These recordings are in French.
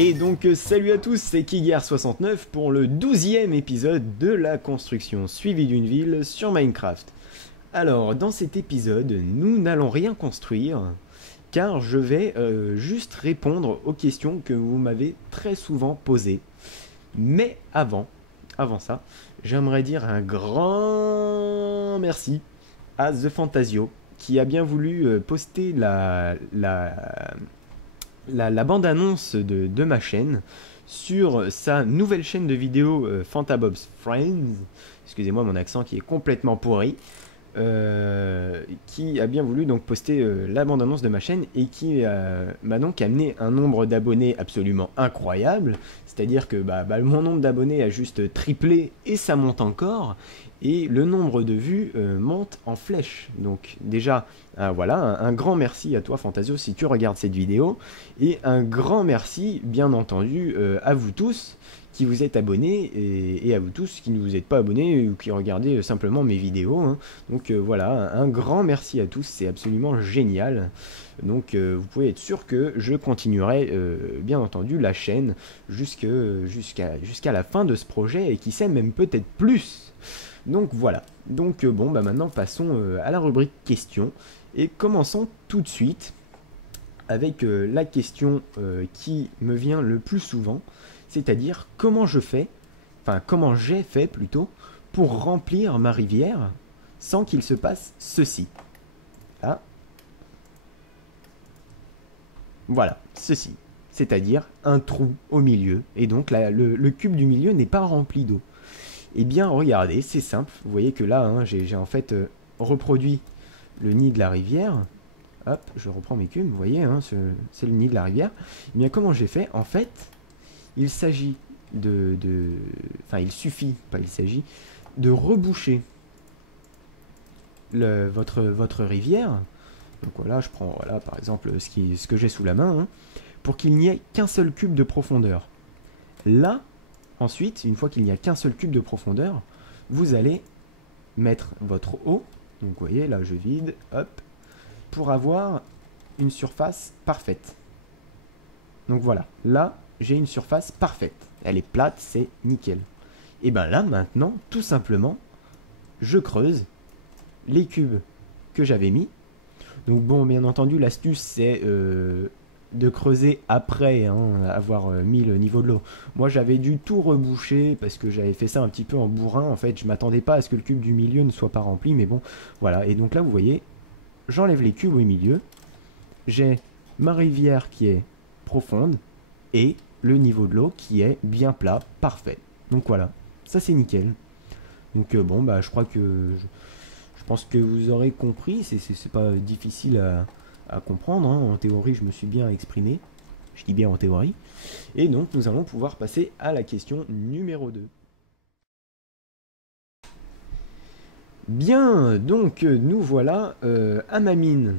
Et donc salut à tous, c'est Kigar69 pour le 12e épisode de la construction suivie d'une ville sur Minecraft. Alors dans cet épisode, nous n'allons rien construire, car je vais juste répondre aux questions que vous m'avez très souvent posées. Mais avant ça, j'aimerais dire un grand merci à The Fantasio, qui a bien voulu poster la bande-annonce de ma chaîne sur sa nouvelle chaîne de vidéos Fantabob's Friends, excusez-moi mon accent qui est complètement pourri, qui a bien voulu donc poster la bande-annonce de ma chaîne et qui m'a donc amené un nombre d'abonnés absolument incroyable, c'est-à-dire que mon nombre d'abonnés a juste triplé et ça monte encore, et le nombre de vues monte en flèche. Donc déjà, voilà, un grand merci à toi Fantasio si tu regardes cette vidéo, et un grand merci bien entendu à vous tous qui vous êtes abonnés, et à vous tous qui ne vous êtes pas abonnés ou qui regardez simplement mes vidéos, hein. Donc voilà, un grand merci à tous, c'est absolument génial. Donc vous pouvez être sûr que je continuerai bien entendu la chaîne jusqu'à la fin de ce projet, et qui sait même peut-être plus. Donc voilà, donc maintenant passons à la rubrique questions, et commençons tout de suite avec la question qui me vient le plus souvent, c'est-à-dire comment j'ai fait plutôt pour remplir ma rivière sans qu'il se passe ceci. Là. Voilà, ceci, c'est-à-dire un trou au milieu, et donc le cube du milieu n'est pas rempli d'eau. Eh bien regardez, c'est simple, vous voyez que là j'ai en fait reproduit le nid de la rivière. Hop, je reprends mes cubes, vous voyez, c'est le nid de la rivière. Eh bien comment j'ai fait? En fait, il s'agit il suffit de reboucher votre rivière. Donc voilà, je prends par exemple ce que j'ai sous la main, pour qu'il n'y ait qu'un seul cube de profondeur. Là, ensuite, une fois qu'il n'y a qu'un seul cube de profondeur, vous allez mettre votre eau. Donc vous voyez, là je vide, hop, pour avoir une surface parfaite. Donc voilà, là j'ai une surface parfaite. Elle est plate, c'est nickel. Et bien là maintenant, tout simplement, je creuse les cubes que j'avais mis. Donc bon, bien entendu, l'astuce c'est de creuser après avoir mis le niveau de l'eau. Moi j'avais dû tout reboucher parce que j'avais fait ça un petit peu en bourrin. En fait, je m'attendais pas à ce que le cube du milieu ne soit pas rempli, mais bon, voilà. Et donc là, vous voyez, j'enlève les cubes au milieu. J'ai ma rivière qui est profonde et le niveau de l'eau qui est bien plat, parfait. Donc voilà, ça c'est nickel. Donc je crois que je pense que vous aurez compris, c'est pas difficile à comprendre, En théorie, je me suis bien exprimé. Je dis bien en théorie. Et donc, nous allons pouvoir passer à la question numéro 2. Bien, donc nous voilà à ma mine.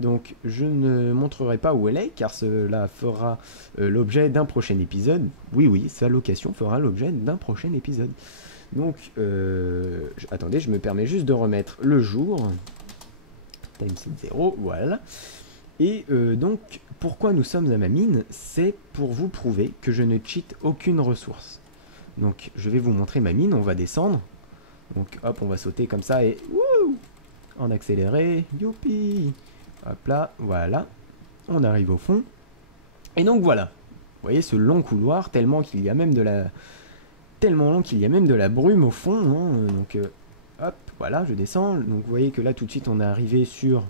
Donc, je ne montrerai pas où elle est, car cela fera l'objet d'un prochain épisode. Oui, sa location fera l'objet d'un prochain épisode. Donc, attendez, je me permets juste de remettre le jour. Time set 0, voilà. Et donc, pourquoi nous sommes à ma mine? C'est pour vous prouver que je ne cheat aucune ressource. Donc, je vais vous montrer ma mine, on va descendre. Donc, hop, on va sauter comme ça et... Wouh, en accéléré, youpi. Hop là, voilà. On arrive au fond. Et donc, voilà. Vous voyez ce long couloir, tellement long qu'il y a même de la brume au fond. Donc, hop, voilà, je descends. Donc, vous voyez que là, tout de suite, on est arrivé sur...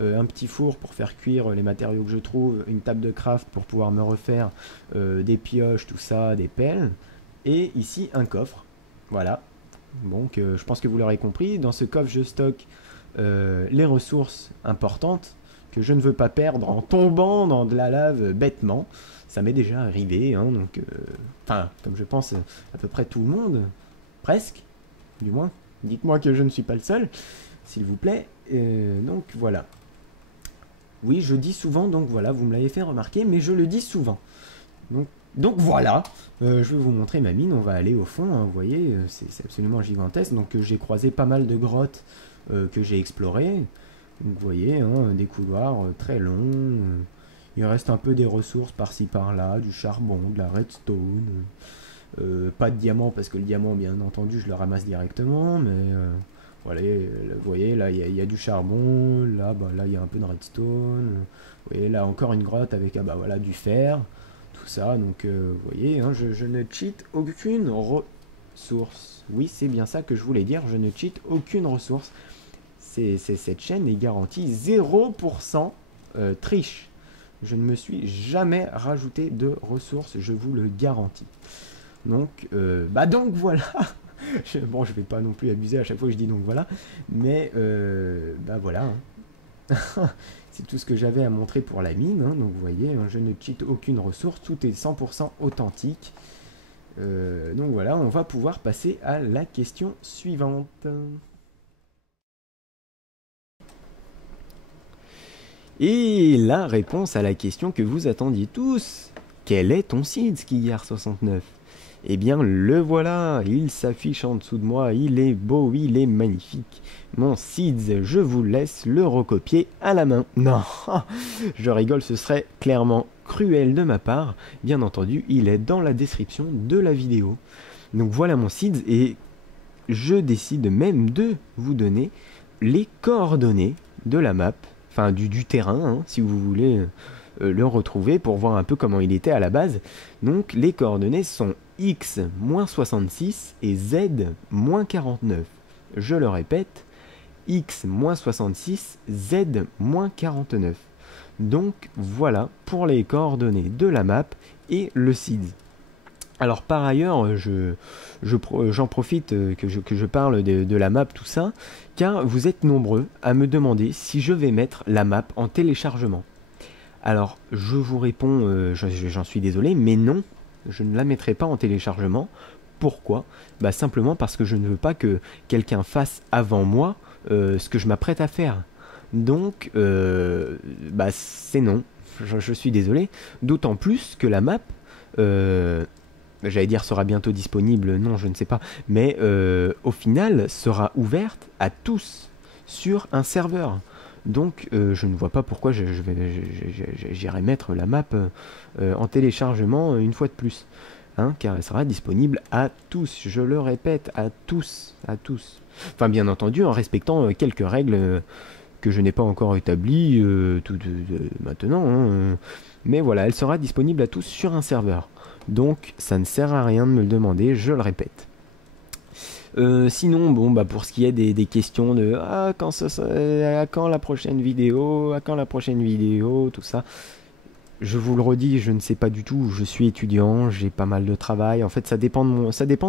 un petit four pour faire cuire les matériaux que je trouve, une table de craft pour pouvoir me refaire des pioches, tout ça, des pelles, et ici un coffre, voilà. Donc je pense que vous l'aurez compris, dans ce coffre je stocke les ressources importantes que je ne veux pas perdre en tombant dans de la lave bêtement. Ça m'est déjà arrivé, donc, comme je pense à peu près tout le monde, presque, du moins, dites-moi que je ne suis pas le seul, s'il vous plaît, donc voilà. Oui, je dis souvent, donc voilà, vous me l'avez fait remarquer, mais je le dis souvent. Donc voilà, je vais vous montrer ma mine, on va aller au fond, vous voyez, c'est absolument gigantesque. Donc j'ai croisé pas mal de grottes que j'ai explorées. Donc vous voyez, des couloirs très longs, Il reste un peu des ressources par-ci par-là, du charbon, de la redstone. Pas de diamant parce que le diamant, bien entendu, je le ramasse directement, mais voilà, vous voyez, là il y a du charbon, là là il y a un peu de redstone. Vous voyez, là encore une grotte avec voilà, du fer, tout ça. Donc vous voyez, hein, je ne cheat aucune ressource. Oui, c'est bien ça que je voulais dire, je ne cheat aucune ressource. Cette chaîne est garantie 0% triche. Je ne me suis jamais rajouté de ressources, je vous le garantis. Donc voilà. Bon, je vais pas non plus abuser à chaque fois que je dis donc voilà, mais voilà. Hein. C'est tout ce que j'avais à montrer pour la mine. Hein. Donc vous voyez, hein, je ne cheat aucune ressource, tout est 100% authentique. Donc voilà, on va pouvoir passer à la question suivante. Et la réponse à la question que vous attendiez tous. Quel est ton seed, Skiyar69? Eh bien, le voilà, il s'affiche en dessous de moi, il est beau, il est magnifique. Mon Seeds, je vous laisse le recopier à la main. Non, je rigole, ce serait clairement cruel de ma part. Bien entendu, il est dans la description de la vidéo. Donc voilà mon Seeds, et je décide même de vous donner les coordonnées de la map, enfin du terrain, hein, si vous voulez le retrouver pour voir un peu comment il était à la base. Donc les coordonnées sont x-66 et z-49. Je le répète, x-66, z-49. Donc voilà pour les coordonnées de la map et le seed. Alors par ailleurs, j'en profite que je parle de la map, tout ça, car vous êtes nombreux à me demander si je vais mettre la map en téléchargement. Alors je vous réponds, j'en suis désolé, mais non, je ne la mettrai pas en téléchargement. Pourquoi? Simplement parce que je ne veux pas que quelqu'un fasse avant moi ce que je m'apprête à faire. Donc, c'est non, je suis désolé. D'autant plus que la map... j'allais dire sera bientôt disponible, non je ne sais pas, mais au final sera ouverte à tous sur un serveur. Donc je ne vois pas pourquoi j'irai mettre la map en téléchargement une fois de plus, hein, car elle sera disponible à tous, je le répète, à tous, à tous. Enfin bien entendu en respectant quelques règles que je n'ai pas encore établies maintenant, hein, mais voilà, elle sera disponible à tous sur un serveur. Donc ça ne sert à rien de me le demander, je le répète. Sinon, pour ce qui est des questions de à quand la prochaine vidéo, tout ça, je vous le redis, je ne sais pas du tout, je suis étudiant, j'ai pas mal de travail, en fait ça dépend de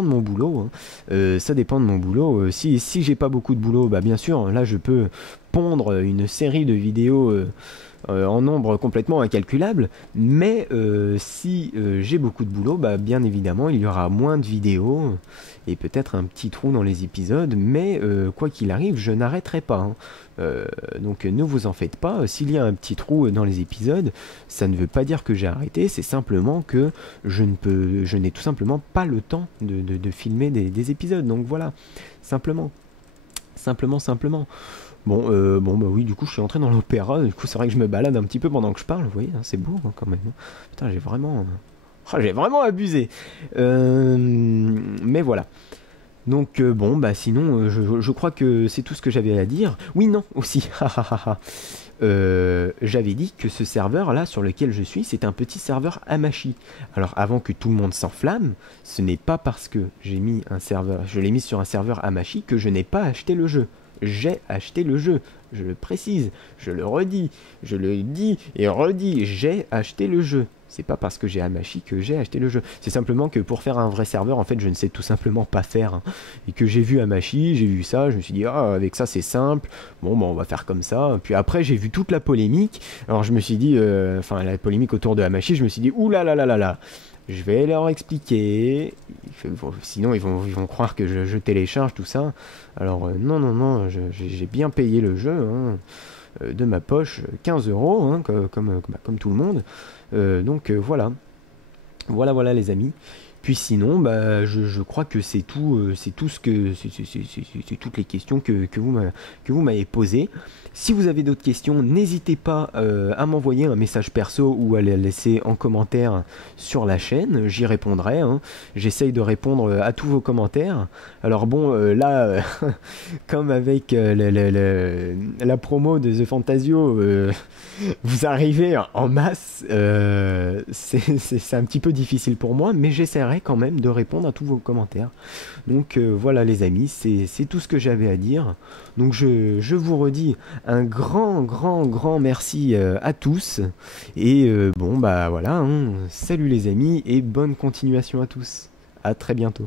mon boulot, hein. Ça dépend de mon boulot, si j'ai pas beaucoup de boulot, bien sûr, là je peux pondre une série de vidéos en nombre complètement incalculable, mais si j'ai beaucoup de boulot, bien évidemment il y aura moins de vidéos et peut-être un petit trou dans les épisodes, mais quoi qu'il arrive, je n'arrêterai pas, hein. Donc ne vous en faites pas, s'il y a un petit trou dans les épisodes, ça ne veut pas dire que j'ai arrêté, c'est simplement que je n'ai tout simplement pas le temps de filmer des épisodes, donc voilà, simplement. Bon, oui, du coup, je suis entré dans l'opéra. Du coup, c'est vrai que je me balade un petit peu pendant que je parle. Vous voyez, hein, c'est beau hein, quand même. Putain, j'ai vraiment abusé. Mais voilà. Donc, sinon, je crois que c'est tout ce que j'avais à dire. Oui, non, aussi. J'avais dit que ce serveur-là, sur lequel je suis, c'est un petit serveur Hamachi. Alors, avant que tout le monde s'enflamme, ce n'est pas parce que je l'ai mis sur un serveur Hamachi que je n'ai pas acheté le jeu. J'ai acheté le jeu, je le précise, je le redis, je le dis et redis, j'ai acheté le jeu. C'est pas parce que j'ai Hamachi que j'ai acheté le jeu. C'est simplement que pour faire un vrai serveur, en fait, je ne sais tout simplement pas faire. Hein. Et que j'ai vu Hamachi, j'ai vu ça, je me suis dit, avec ça c'est simple, on va faire comme ça. Puis après, j'ai vu toute la polémique. Alors je me suis dit, la polémique autour de Hamachi, je me suis dit, ouh là là là là là. Je vais leur expliquer, sinon ils vont croire que je télécharge tout ça. Alors non, j'ai bien payé le jeu hein, de ma poche, 15 €, hein, comme tout le monde. Donc voilà les amis. Puis sinon, bah, je crois que c'est tout ce que, c'est toutes les questions que vous m'avez posées. Si vous avez d'autres questions, n'hésitez pas à m'envoyer un message perso ou à les laisser en commentaire sur la chaîne. J'y répondrai, hein. J'essaye de répondre à tous vos commentaires. Alors bon, là, comme avec la promo de The Fantasio, vous arrivez en masse, c'est un petit peu difficile pour moi, mais j'essaierai quand même de répondre à tous vos commentaires. Donc voilà les amis, c'est tout ce que j'avais à dire. Donc je vous redis un grand merci à tous. Et bon bah voilà, hein. Salut les amis et bonne continuation à tous. À très bientôt.